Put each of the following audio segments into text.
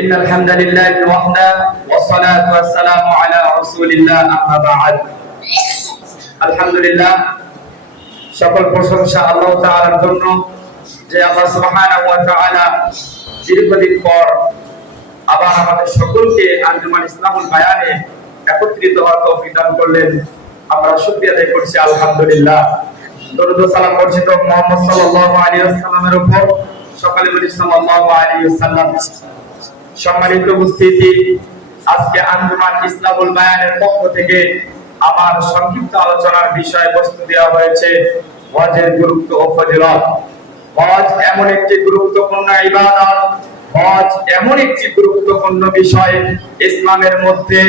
إن الحمد لله وحده والصلاة والسلام على رسول الله أما بعد الحمد لله সকল প্রশংসা আল্লাহ তাআলার জন্য যে আল্লাহ সুবহানাহু ওয়া তাআলা দীর্ঘদিন পর আবার আমাদের সকলকে আঞ্জুমান ইসলামুল বায়ানে একত্রিত হওয়ার তৌফিক দান করলেন। আমরা শুকরিয়া আদায় করছি আলহামদুলিল্লাহ। দরুদ ও সালাম বর্ষিত মুহাম্মদ সাল্লাল্লাহু আলাইহি ওয়াসাল্লামের উপর, সকালে বলি সাল্লাল্লাহু আলাইহি ওয়াসাল্লাম। সম্মানিত উপস্থিতি, আজকে আঞ্জুমান ইসলামুল বায়ানের পক্ষ থেকে আমার সংক্ষিপ্ত আলোচনার বিষয়বস্তু দেওয়া হয়েছে হজের গুরুত্ব ও ফজিলত। হজ এমন একটি গুরুত্বপূর্ণ ইবাদত, হজ এমন একটি গুরুত্বপূর্ণ বিষয় ইসলামের মধ্যে।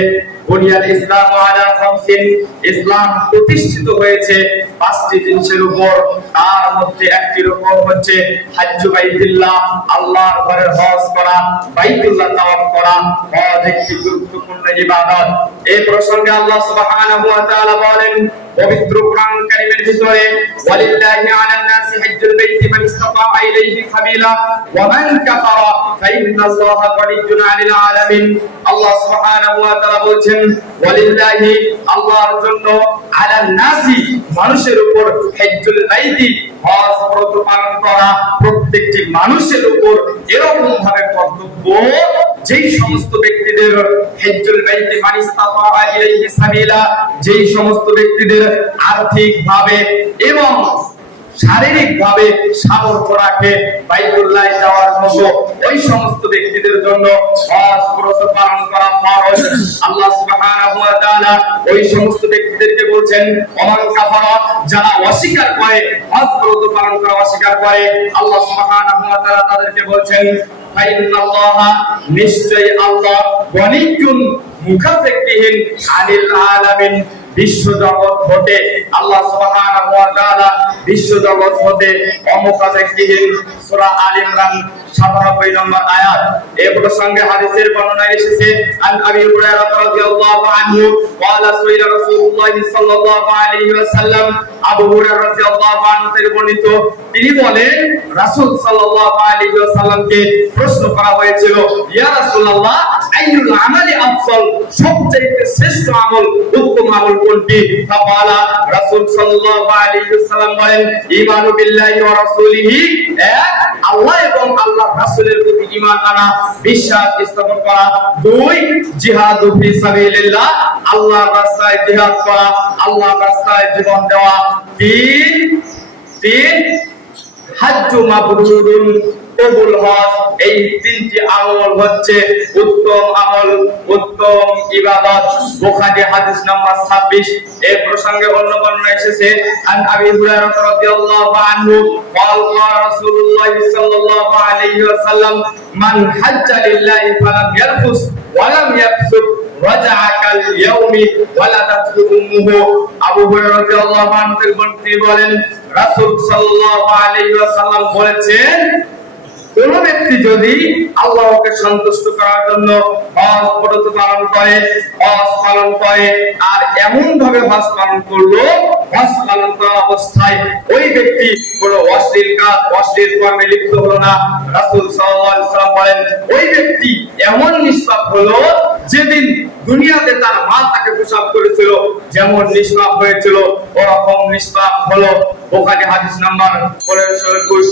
বুনিয়াল ইসলাম আলা খামসিন, ইসলাম প্রতিষ্ঠিত হয়েছে পাঁচটি জিনিসের উপর। তার মধ্যে একটি রকম হচ্ছে হজ্জু বাইতুল্লাহ, আল্লাহর ঘরের হজ করা, বাইতুল্লাহ তাওয়াফ করা। হজ একটি গুরুত্বপূর্ণ ইবাদত। এই প্রসঙ্গে আল্লাহ সুবহানাহু ওয়া তাআলা বলেন পবিত্র কোরআন কারীমের ভিতরে, ওয়ালিল্লাহি আলান নাসি হজ্জুল বাইতি মান ইসতাতা ইলাইহি সাবিলা ওয়া মান কাফারা ফাইন্নাল্লাহা গনিয়্যুন আনিল আলামিন। আল্লাহ সুবহানাহু ওয়া তাআলা বলেন ওয়ালিল্লাহি, আল্লাহর জন্য, আলান নাসি, মানুষের উপর, হজ্জুল বাইতি, হজ ব্রত পালন করা প্রত্যেকটি মানুষের উপর এরকম ভাবে কর্তব্য যেই সমস্ত ব্যক্তিদের হজ্জুল বাইতি মান ইসতাতা ইলাইহি সাবিলা, যেই সমস্ত ব্যক্তিদের আর্থিক ভাবে এবং শারীরিক ভাবে সামর্থ্য রাখে বাইতুল্লাহ যাওয়ার মতো, ওই সমস্ত ব্যক্তিদের জন্য হজ ব্রত পালন করা ফরজ। আল্লাহ সুবহানাহু ওয়া তাআলা ওই সমস্ত ব্যক্তিদেরকে বলেন ওমান কাফারা, যারা অস্বীকার করে, হজ ব্রত পালন করা অস্বীকার করে, আল্লাহ সুবহানাহু ওয়া তাআলা তাদেরকে বলেন ফাইন্নাল্লাহা, নিশ্চয়ই আল্লাহ, গনিয়্যুন, মুখাফেকিহিন আনিল আলামিন, বিশ্ব জগৎ হতে, আল্লাহ সুবহানাহু ওয়া তাআলা বিশ্ব জগৎ হতে অমুখাফেকিহিন। সূরা আল ইমরান 97 নম্বর আয়াত। এই প্রসঙ্গে হাদিসের বর্ণনা এসেছে আন আবি হুরায়রা রাদিয়াল্লাহু আনহু ক্বালা সুইলা রাসূলুল্লাহ সাল্লাল্লাহু আলাইহি ওয়াসাল্লাম, আবু হুরায়রা রাদিয়াল্লাহু আনহু থেকে বর্ণিত, তিনি বলেন রাসূল সাল্লাল্লাহু আলাইহি ওয়াসাল্লামকে প্রশ্ন করা হয়েছিল, ইয়া রাসূলুল্লাহ আইয়ুল আমালি আফসাল, সবচেয়ে শ্রেষ্ঠ আমল, উত্তম আমল কোনটি? ফাকালা, রাসূল সাল্লাল্লাহু আলাইহি ওয়াসাল্লাম বলেন, ঈমানু বিল্লাহি ওয়া রাসূলিহি, এক, আল্লাহ এবং আল্লাহর রাসূলের প্রতি ঈমান আনা, বিশ্বাস স্থাপন করা। দুই, জিহাদু ফি সাবিলিল্লাহ, আল্লাহর রাস্তায় জিহাদ করা, আল্লাহর রাস্তায় জীবন দেওয়া। তিন, হজ্জু মাবরুরুন, কবুল হজ। এই তিনটি আমল হচ্ছে উত্তম আমল, উত্তম ইবাদত। বুখারী হাদিস নাম্বার 26। এই প্রসঙ্গে অন্য বর্ণনা এসেছে আন আবি হুরায়রা রাদিয়াল্লাহু আনহু ক্বালা রাসূলুল্লাহ সাল্লাল্লাহু আলাইহি ওয়াসাল্লাম, মান হাজ্জা লিল্লাহি ফালাম ইয়ারফুস ওয়া লাম ইয়াফসুক রাজা'a কাল ইয়াউমি ওয়ালাদাতহু উম্মুহু। আবু হুরায়রা রাদিয়াল্লাহু আনহু তিনি বলেন রাসূল সাল্লাল্লাহু আলাইহি ওয়াসাল্লাম বলেছেন, কোন ব্যক্তি যদি আল্লাহকে সন্তুষ্ট করার জন্য হজ ব্রত পালন করে, হজ পালন করে, আর এমন ভাবে হজ পালন করলো, হজ পালন করা অবস্থায় ওই ব্যক্তি কোন অশ্লীল কাজ, অশ্লীল কর্মে লিপ্ত হলো না, রাসূল সাল্লাল্লাহু আলাইহি ওয়াসাল্লাম বলেন ওই ব্যক্তি এমন নিষ্পাপ হলো যেদিন দুনিয়াতে তার মা তাকে প্রসব করেছিল, যেমন নিষ্পাপ হয়েছিল ওরকম নিষ্পাপ হলো। বুখারী হাদিস নাম্বার 1521।